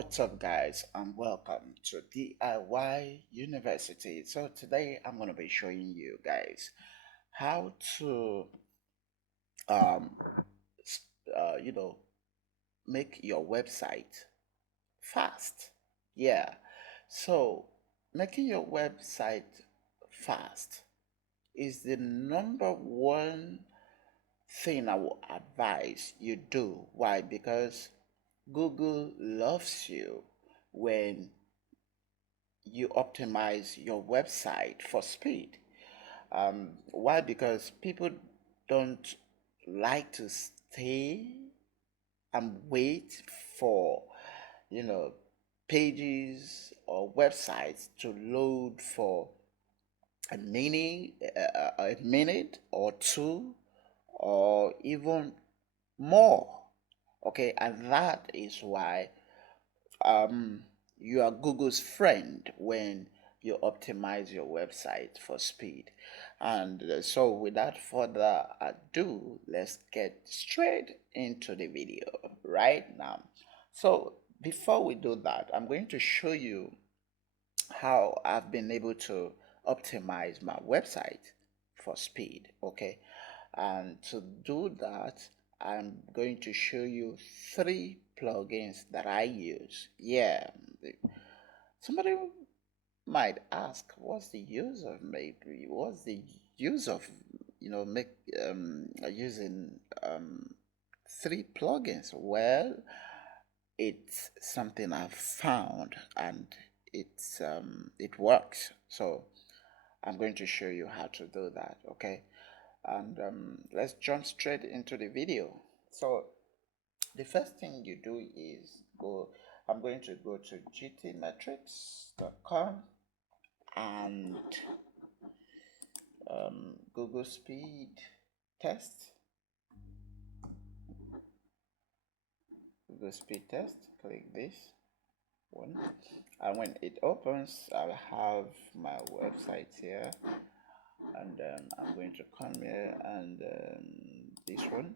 What's up, guys, and welcome to DIY University. So, today I'm going to be showing you guys how to, um, s- uh, you know, make your website fast. Yeah, so making your website fast is the number one thing I will advise you do. Why? Because Google loves you when you optimize your website for speed. Why? Because people don't like to stay and wait for, you know, pages or websites to load for a minute or two, or even more. Okay, and that is why um, you are Google's friend when you optimize your website for speed. And so, without further ado, let's get straight into the video right now. So, before we do that, I'm going to show you how I've been able to optimize my website for speed. Okay, and to do that, I'm going to show you three plugins that I use. Yeah, somebody might ask, what's the use of maybe? What's the use of make using three plugins? Well, it's something I've found and it works. So I'm going to show you how to do that. Okay, and let's jump straight into the video. So the first thing you do is I'm going to go to gtmetrics.com and Google speed test. Google speed test. Click this one, and when it opens, I'll have my website here, and I'm going to come here and this one.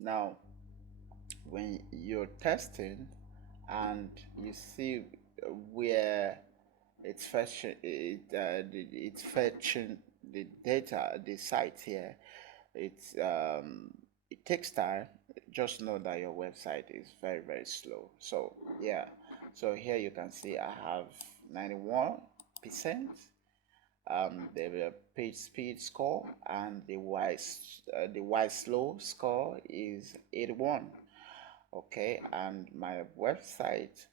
Now, when you're testing and you see where it's fetching the data, the site here, it takes time. Just know that your website is very slow. So yeah, so here you can see I have 91%, the page speed score, and the y slow score is 81. Okay, and my website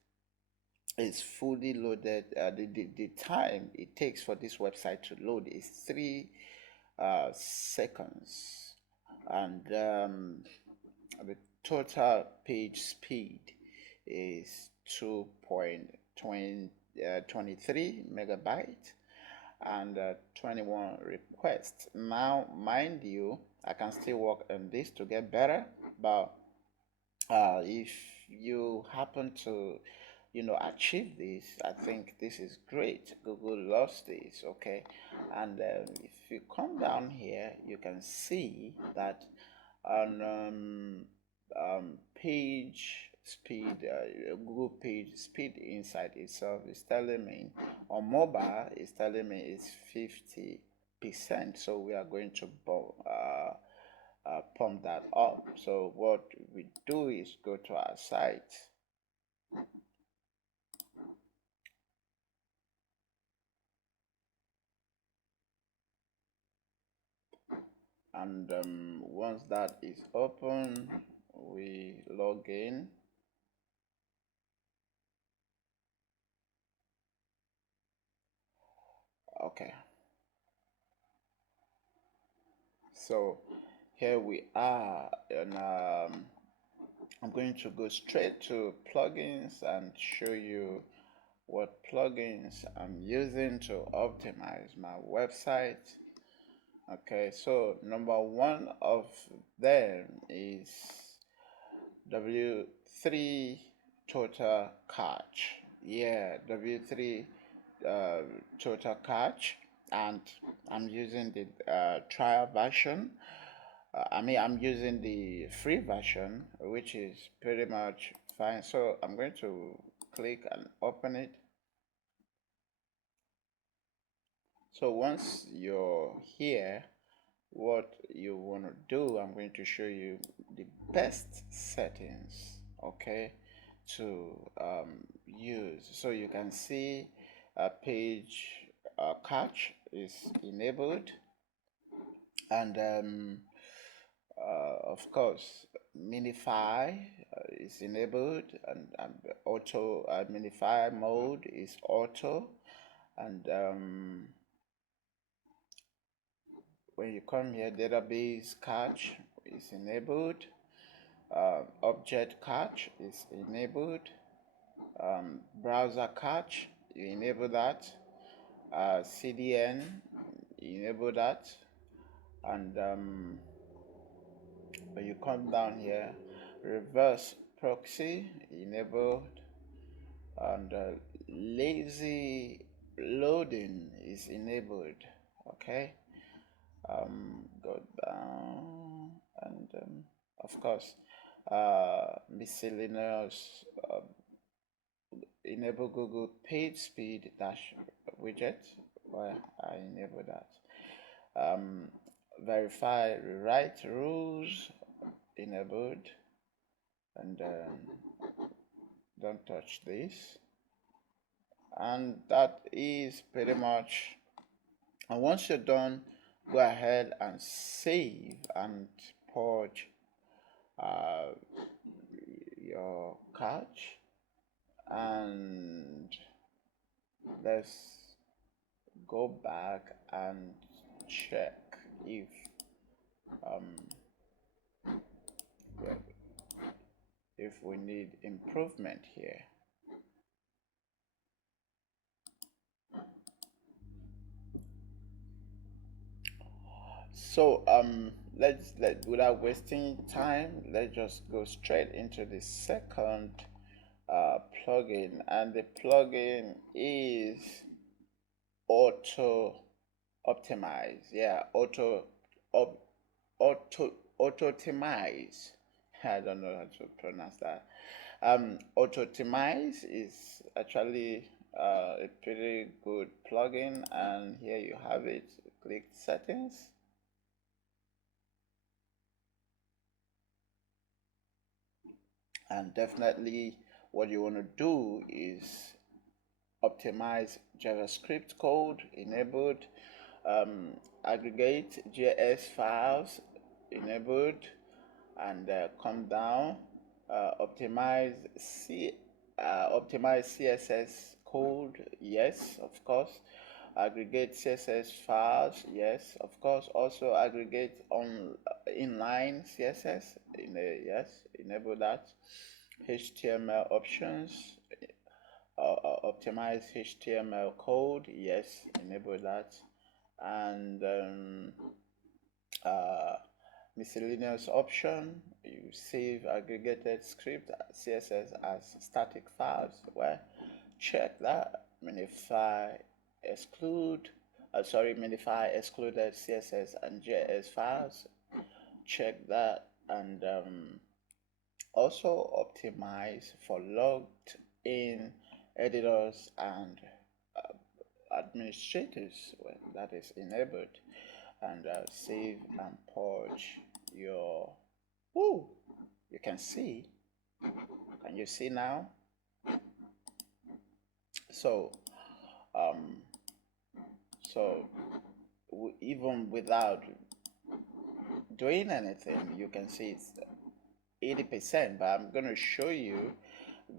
is fully loaded. The time it takes for this website to load is 3 seconds, and the total page speed is 2.23 megabyte, and 21 requests. Now, mind you, I can still work on this to get better, but if you happen to achieve this, I think this is great. Google loves this. Okay, and if you come down here, you can see that on page speed, Google page speed inside itself is telling me, on mobile is telling me it's 50%. So we are going to pump that up. So what we do is go to our site, and once that is open, we log in. Okay, so here we are, and I'm going to go straight to plugins and show you what plugins I'm using to optimize my website. Okay, so number one of them is W3 Total Catch. Yeah, W3 Total Catch, and I'm using the trial version. I mean, I'm using the free version, which is pretty much fine. So I'm going to click and open it. So once you're here, what you want to do, I'm going to show you the best settings, okay, to use. So you can see a page cache is enabled, and of course minify is enabled, and auto minify mode is auto, and when you come here, database cache is enabled, object cache is enabled, browser cache, you enable that, CDN, you enable that, and when you come down here, reverse proxy enabled, and lazy loading is enabled. Okay, go down, and of course, miscellaneous, enable Google page speed dash widget. Well, I enable that. Verify rewrite rules enabled, and don't touch this, and that is pretty much. And once you're done, go ahead and save and purge uh, your cache, and let's go back and check if um, if we need improvement here. So without wasting time, let's just go straight into the second plugin, and the plugin is auto optimize. Yeah, op, auto optimize. I don't know how to pronounce that. Auto-optimize is actually a pretty good plugin, and here you have it. Click settings, and definitely what you want to do is optimize JavaScript code enabled, aggregate JS files enabled, and come down, optimize optimize CSS code, yes, of course. Aggregate CSS files, yes, of course. Also aggregate on inline CSS, yes, enable that. HTML options, optimize HTML code, yes, enable that. And uh, miscellaneous option, you save aggregated script CSS as static files. Well, check that. Minify exclude, minify excluded CSS and JS files. Check that, and also optimize for logged in editors and administrators when that is enabled, and save and purge your. Woo! You can see. Can you see now? So, um, so even without doing anything, you can see it's 80%. But I'm going to show you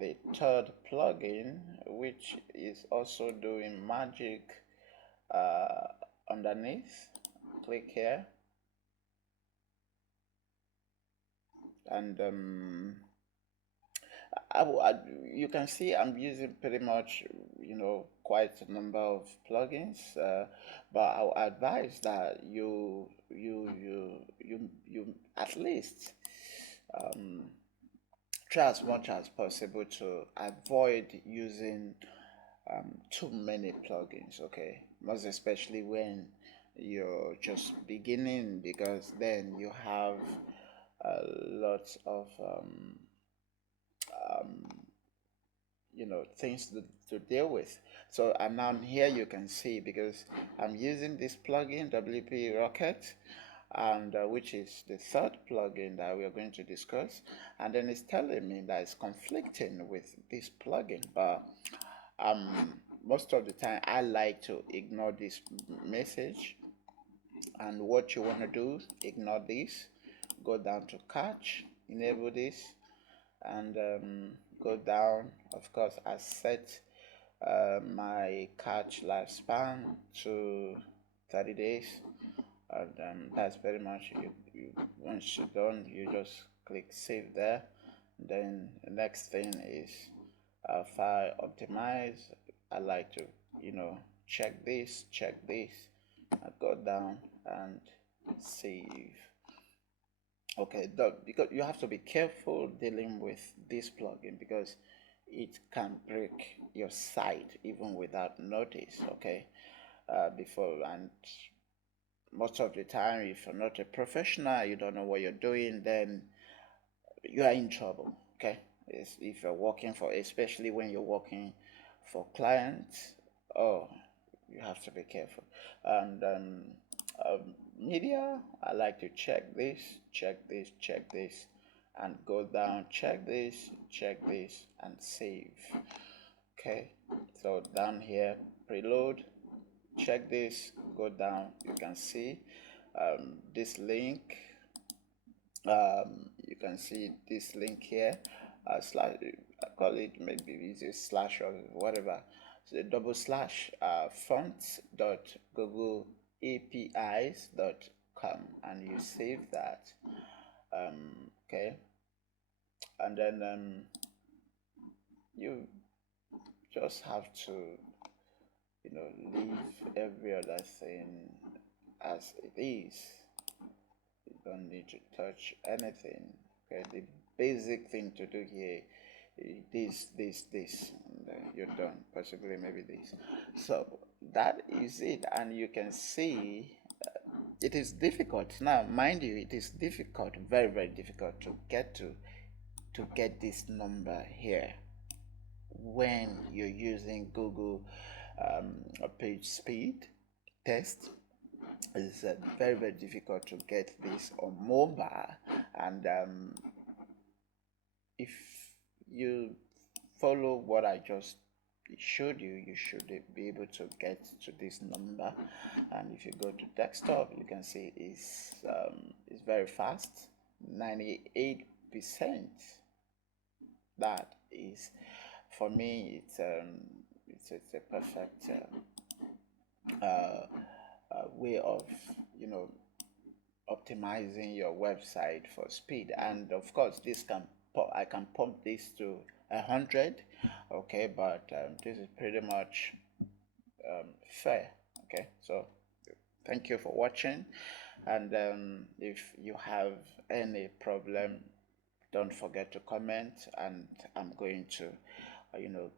the third plugin, which is also doing magic underneath. Click here, and you can see I'm using pretty much, quite a number of plugins, but I'll advise that you at least try as much as possible to avoid using too many plugins. Okay, most especially when you're just beginning, because then you have lots of um, things to deal with. So and now here you can see, because I'm using this plugin WP Rocket, and which is the third plugin that we are going to discuss, and then it's telling me that it's conflicting with this plugin. But most of the time I like to ignore this message, and what you want to do, ignore this, go down to catch, enable this, and go down. Of course, I set my catch lifespan to 30 days, and that's pretty much once you're done, you just click save there. Then the next thing is file optimize. I like to check this, I go down and save. Okay, because you have to be careful dealing with this plugin, because it can break your site even without notice. Okay, before, and most of the time, if you're not a professional, you don't know what you're doing, then you are in trouble. Okay, if you're working for, especially when you're working for clients, oh, you have to be careful. And media, I like to check this, and go down, check this, and save. Okay, so down here, preload, check this, go down, you can see this link. You can see this link here, slash, I call it, maybe easy slash or whatever, so double slash fonts dot google apis dot com, and you save that. Okay, and then you just have to leave every other thing as it is. You don't need to touch anything. Okay, the basic thing to do here is this, and you're done. Possibly maybe this. So that is it, and you can see it is difficult. Now, mind you, it is difficult, very, very difficult to get this number here when you're using Google page speed test. It's very, very difficult to get this on mobile, and if you follow what I just showed you, you should be able to get to this number. And if you go to desktop, you can see it's very fast, 98%. That is, for me, it's a perfect way of optimizing your website for speed. And of course, this can I can pump this to 100. Okay, but this is pretty much fair. Okay, so thank you for watching, and if you have any problem, don't forget to comment, and I'm going to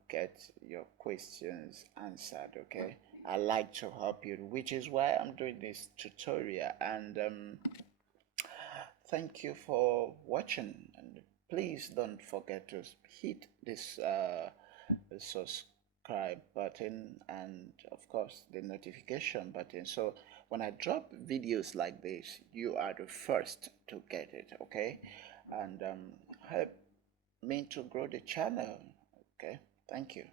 get your questions answered. Okay, I like to help you, which is why I'm doing this tutorial. And thank you for watching, and please don't forget to hit this subscribe button, and of course the notification button, so when I drop videos like this, you are the first to get it. Okay, and help me to grow the channel. Okay, thank you.